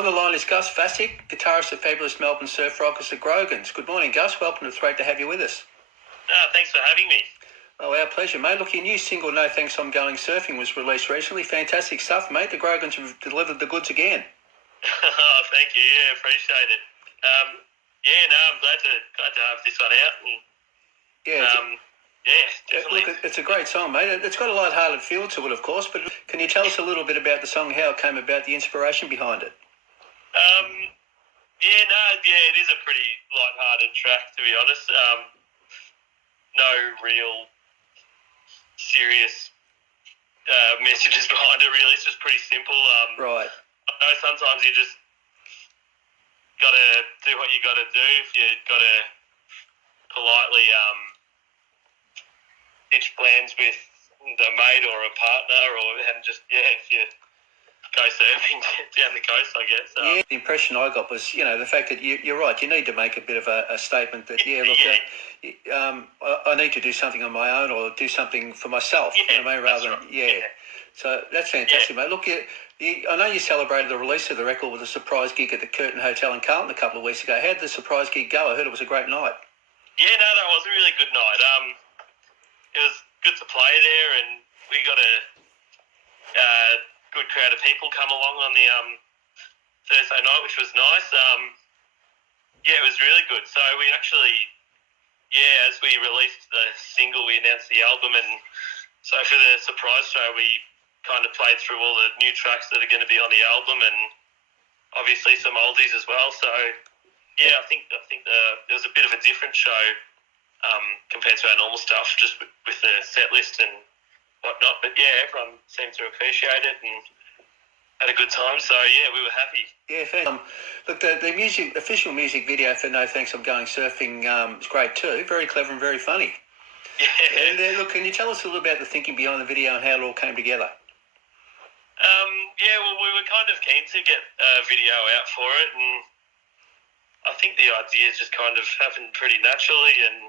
On the line is Gus Vasic, guitarist of fabulous Melbourne surf rockers, the Grogans. Good morning, Gus. Welcome. It's great to have you with us. Thanks for having me. Oh, our pleasure, mate. Look, your new single, No Thanks, I'm Going Surfing, was released recently. Fantastic stuff, mate. The Grogans have delivered the goods again. Thank you. Yeah, appreciate it. I'm glad to have this one out. And, definitely. Look, it's a great song, mate. It's got a light-hearted feel to it, of course, but can you tell us a little bit about the song, how it came about, the inspiration behind it? It is a pretty light-hearted track, to be honest. No real serious messages behind it, really. It's just pretty simple. Right. I know sometimes you just got to do what you got to do. If you got to politely ditch plans with a mate or a partner, if you go surfing down the coast, I guess. Yeah, the impression I got was, the fact that you're right, you need to make a bit of a statement that, I need to do something on my own or do something for myself, rather than, So that's fantastic, mate. Look, I know you celebrated the release of the record with a surprise gig at the Curtin Hotel in Carlton a couple of weeks ago. How did the surprise gig go? I heard it was a great night. Yeah, no, that was a really good night. It was good to play there, and we got a good crowd of people come along on the Thursday night, which was nice. It was really good. So we actually, as we released the single, we announced the album, and so for the surprise show, we kind of played through all the new tracks that are going to be on the album, and obviously some oldies as well. So I think it was a bit of a different show compared to our normal stuff, just with the set list and whatnot. But everyone seemed to appreciate it and had a good time. So we were happy. Yeah, fair. Look, the official music video for No Thanks, I'm Going Surfing is great too. Very clever and very funny. Yeah. And look, can you tell us a little about the thinking behind the video and how it all came together? We were kind of keen to get a video out for it, and I think the idea just kind of happened pretty naturally. And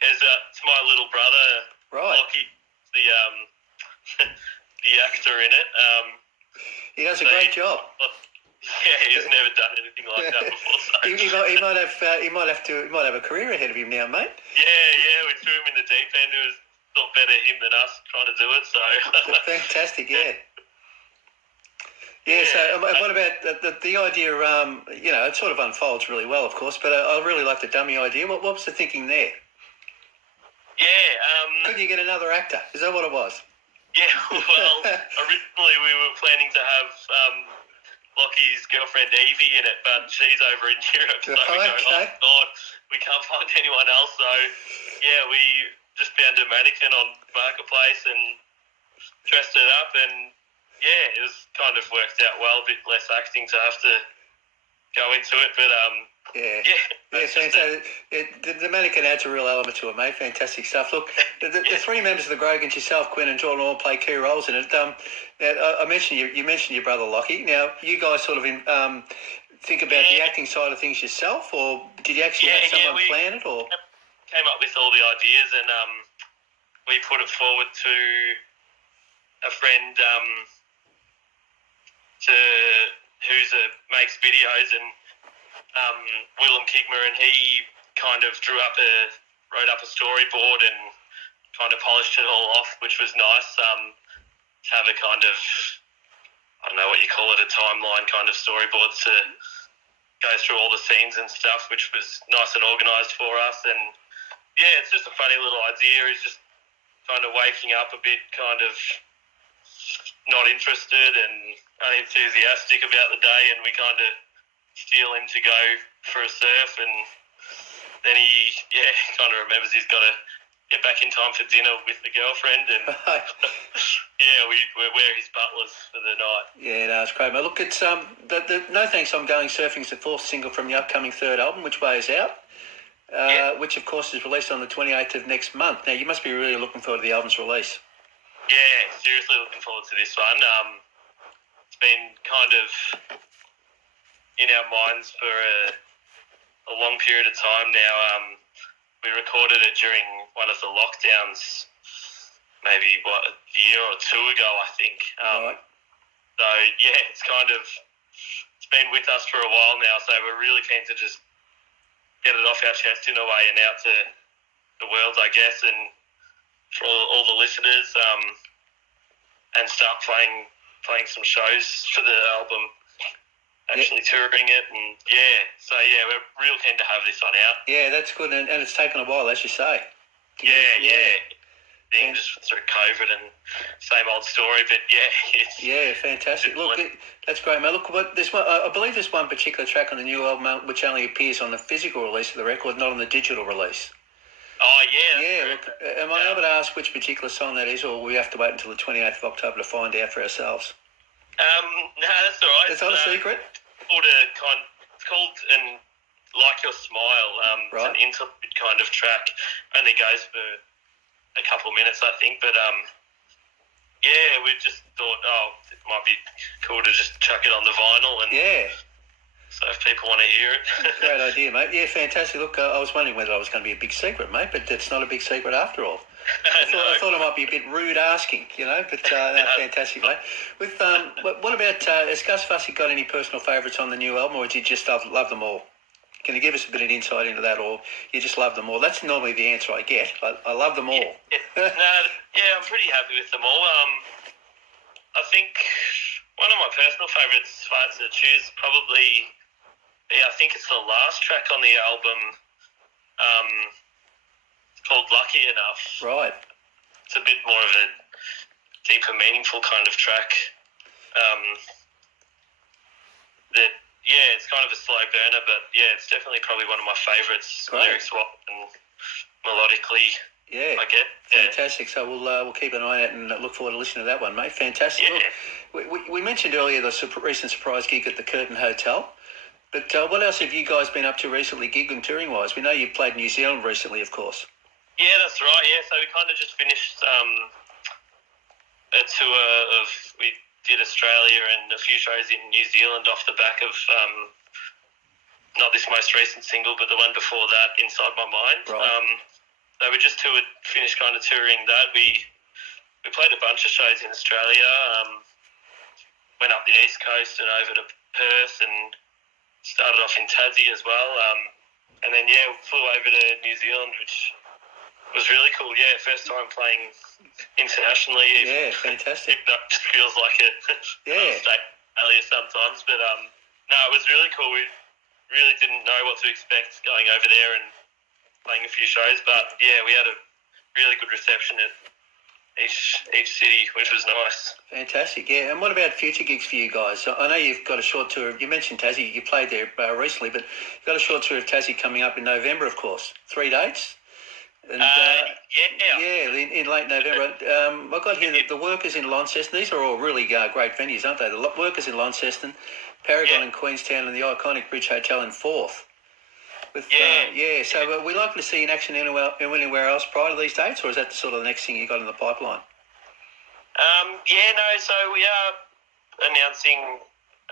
it's my little brother, right, Lockie, the actor in it. He does a great job. Yeah, he's never done anything like that before. So. He might have a career ahead of him now, mate. Yeah, we threw him in the deep end. It was not better him than us trying to do it. So fantastic, yeah. So what about the idea? It sort of unfolds really well, of course, but I really like the dummy idea. What was the thinking there? Could you get another actor? Is that what it was? Yeah, well, originally we were planning to have Lockie's girlfriend Evie in it, but she's over in Europe, so we go, oh God, we can't find anyone else. So, we just found a mannequin on Marketplace and dressed it up, and it was kind of worked out well. A bit less acting to have to go into it, but the mannequin adds a real element to it, mate. Fantastic stuff. Look, the three members of the Grogans, yourself, Quinn, and Jordan, all play key roles in it. I mentioned you mentioned your brother Lockie. Now, you guys sort of think about the acting side of things yourself, or did you actually have someone plan it, or came up with all the ideas, and we put it forward to a friend who makes videos, and Willem Kigmer, and he kind of wrote up a storyboard and kind of polished it all off, which was nice. To have a kind of, I don't know what you call it, a timeline kind of storyboard to go through all the scenes and stuff, which was nice and organised for us. And it's just a funny little idea. Is just kind of waking up a bit kind of not interested and unenthusiastic about the day, and we kind of steal him to go for a surf, and then he kind of remembers he's got to get back in time for dinner with the girlfriend, and we're his butlers for the night. Yeah, no, it's great, mate. Look, it's the No Thanks, I'm Going Surfing is the fourth single from the upcoming third album, Which Way Is Out, which of course is released on the 28th of next month. Now, you must be really looking forward to the album's release. Yeah, seriously looking forward to this one. It's been kind of in our minds for a long period of time now. We recorded it during one of the lockdowns, maybe a year or two ago, I think. Right. So it's it's been with us for a while now, so we're really keen to just get it off our chest in a way and out to the world, I guess, and for all the listeners, and start playing some shows for the album, actually touring it, and we're real keen to have this one out. Yeah, that's good, and it's taken a while, as you say. Being just through COVID and same old story, but fantastic. Look, that's great, mate. Look, there's one. I believe there's one particular track on the new album which only appears on the physical release of the record, not on the digital release. Oh yeah. Yeah. Look, am I able to ask which particular song that is, or will we have to wait until the 28th of October to find out for ourselves? No, that's all right. It's not a secret. It's called and Like Your Smile. Right. It's an interlude kind of track. Only goes for a couple of minutes, I think, but we just thought, it might be cool to just chuck it on the vinyl, and so if people want to hear it. Great idea, mate. Yeah, fantastic. Look, I was wondering whether it was going to be a big secret, mate, but it's not a big secret after all. I thought it might be a bit rude asking, but fantastic, mate. With what about has Gus Vasic got any personal favourites on the new album, or do you just love them all? Can you give us a bit of insight into that, or you just love them all? That's normally the answer I get. I love them all. I'm pretty happy with them all. I think one of my personal favourites to choose probably, I think it's the last track on the album. It's called Lucky Enough. Right. It's a bit more of a deeper, meaningful kind of track. It's kind of a slow burner, but it's definitely probably one of my favourites, lyrics-wise and melodically. Yeah, I get. Fantastic. So we'll keep an eye out and look forward to listening to that one, mate. Fantastic. Yeah. Look, we mentioned earlier the recent surprise gig at the Curtin Hotel, but what else have you guys been up to recently, gig and touring-wise? We know you've played New Zealand recently, of course. Yeah, that's right. Yeah, so we kind of just finished a tour of we did Australia and a few shows in New Zealand off the back of not this most recent single, but the one before that, Inside My Mind. Right. So we just finished kind of touring that. We played a bunch of shows in Australia. Went up the East Coast and over to Perth, and started off in Tassie as well. And then we flew over to New Zealand, which was really cool. Yeah, first time playing internationally. Yeah, fantastic. It just feels like it. State Australia sometimes, but it was really cool. We really didn't know what to expect going over there and playing a few shows, but we had a really good reception at each city, which was nice. Fantastic, yeah. And what about future gigs for you guys? I know you've got a short tour. You mentioned Tassie. You played there recently, but you've got a short tour of Tassie coming up in November, of course. 3 dates. And, in late November. I've got here that the Workers in Launceston. These are all really great venues, aren't they? The Workers in Launceston, Paragon in Queenstown, and the iconic Bridge Hotel in Forth. So we likely to see in action anywhere else prior to these dates, or is that sort of the next thing you got in the pipeline? So we are announcing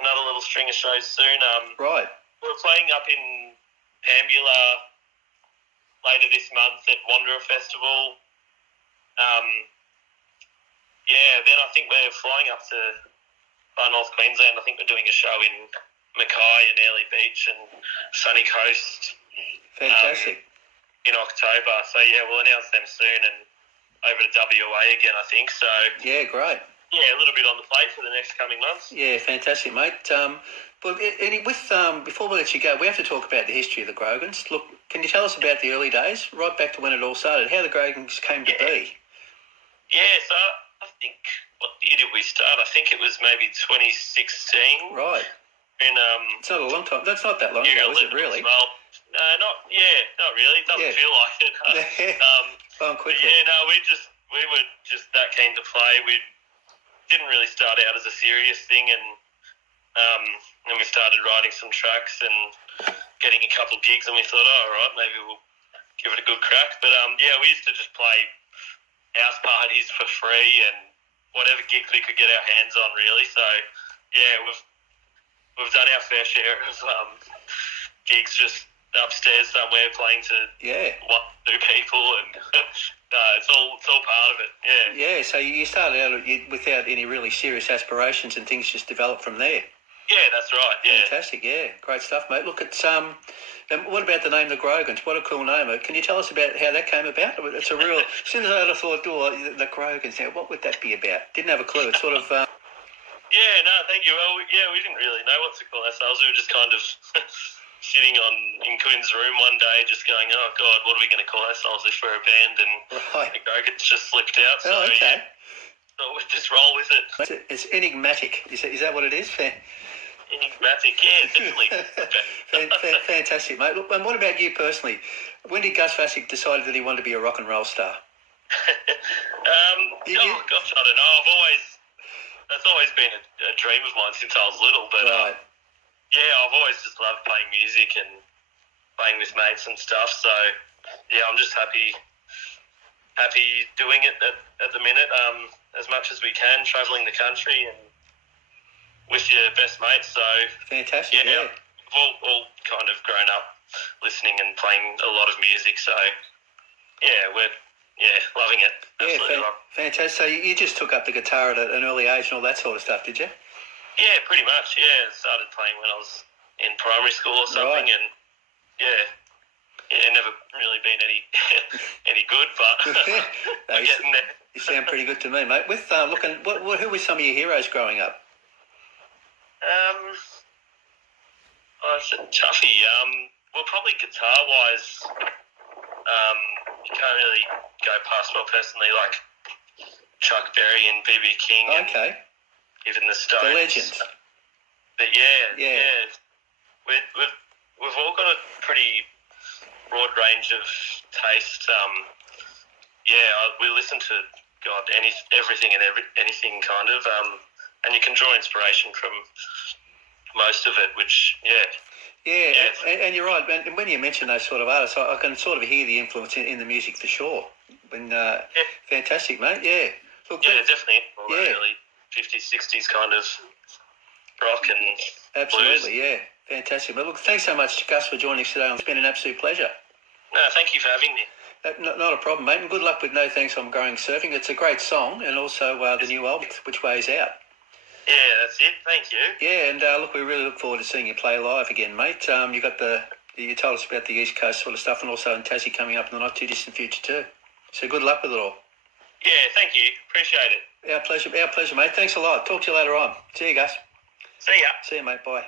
another little string of shows soon. Right. We're playing up in Pambula later this month at Wanderer Festival. Then I think we're flying up to Far North Queensland. I think we're doing a show in Mackay and Airlie Beach and Sunny Coast. Fantastic. In October. So we'll announce them soon, and over to WA again, I think. So great. A little bit on the plate for the next coming months. Yeah, fantastic, mate. Before we let you go, we have to talk about the history of the Grogans. Look, can you tell us about the early days, right back to when it all started, how the Grogans came to be? Yeah, so I think, what year did we start? I think it was maybe 2016. Right. And it's not a long time. That's not that long ago, is it really? Well, not really. It doesn't feel like it. Going quickly. We were just that keen to play. We didn't really start out as a serious thing, and then we started writing some tracks and getting a couple gigs, and we thought, all right, maybe we'll give it a good crack. But we used to just play house parties for free and whatever gigs we could get our hands on, really. So we've done our fair share of gigs just upstairs somewhere playing to 1-2 people, and it's all part of it. So you started out without any really serious aspirations, and things just developed from there. Yeah, that's right. Yeah. Fantastic, yeah. Great stuff, mate. Look, it's what about the name the Grogans? What a cool name. Can you tell us about how that came about? It's a real... As soon as I thought, the Grogans, now, what would that be about? Didn't have a clue. It's sort of... Yeah, no, thank you. Well, we didn't really know what to call ourselves. We were just kind of sitting in Quinn's room one day just going, oh, God, what are we going to call ourselves if we're a band? And the Grogans just slipped out. So, okay. So we'll just roll with it. It's enigmatic. Is that what it is? Enigmatic, yeah, definitely. Fantastic, mate. Look, and what about you personally? When did Gus Vasic decide that he wanted to be a rock and roll star? Gosh, I don't know. That's always been a dream of mine since I was little. But right. I've always just loved playing music and playing with mates and stuff. So yeah, I'm just happy doing it at the minute. As much as we can, travelling the country and with your best mates. So fantastic. Yeah. We've all kind of grown up listening and playing a lot of music. So yeah, we're loving it. Absolutely. Fantastic. So you just took up the guitar at an early age and all that sort of stuff, did you? Yeah, pretty much. Yeah, started playing when I was in primary school or something, and never really been any good, but we're getting there. You sound pretty good to me, mate. With who were some of your heroes growing up? It's a toughie. Well, probably guitar-wise, you can't really go past, well, personally, like Chuck Berry and B.B. King. Okay. And even the Stones. The legends. But we've all got a pretty broad range of taste. We listen to everything and anything kind of, and you can draw inspiration from most of it, which and you're right. And when you mention those sort of artists, I can sort of hear the influence in the music for sure. Fantastic, mate. Yeah. Look, definitely. Early 50s, 60s kind of rock and absolutely, blues. Yeah. Fantastic. But look, thanks so much, Gus, for joining us today. It's been an absolute pleasure. No, thank you for having me. Not a problem, mate. And good luck with No Thanks, I'm Going Surfing. It's a great song, and also the new album, Which Way Is Out. Yeah, that's it. Thank you. Yeah, and look, we really look forward to seeing you play live again, mate. You told us about the East Coast sort of stuff, and also in Tassie coming up in the not too distant future too. So good luck with it all. Yeah, thank you. Appreciate it. Our pleasure, mate. Thanks a lot. Talk to you later on. See you, Gus. See ya. See you, mate. Bye.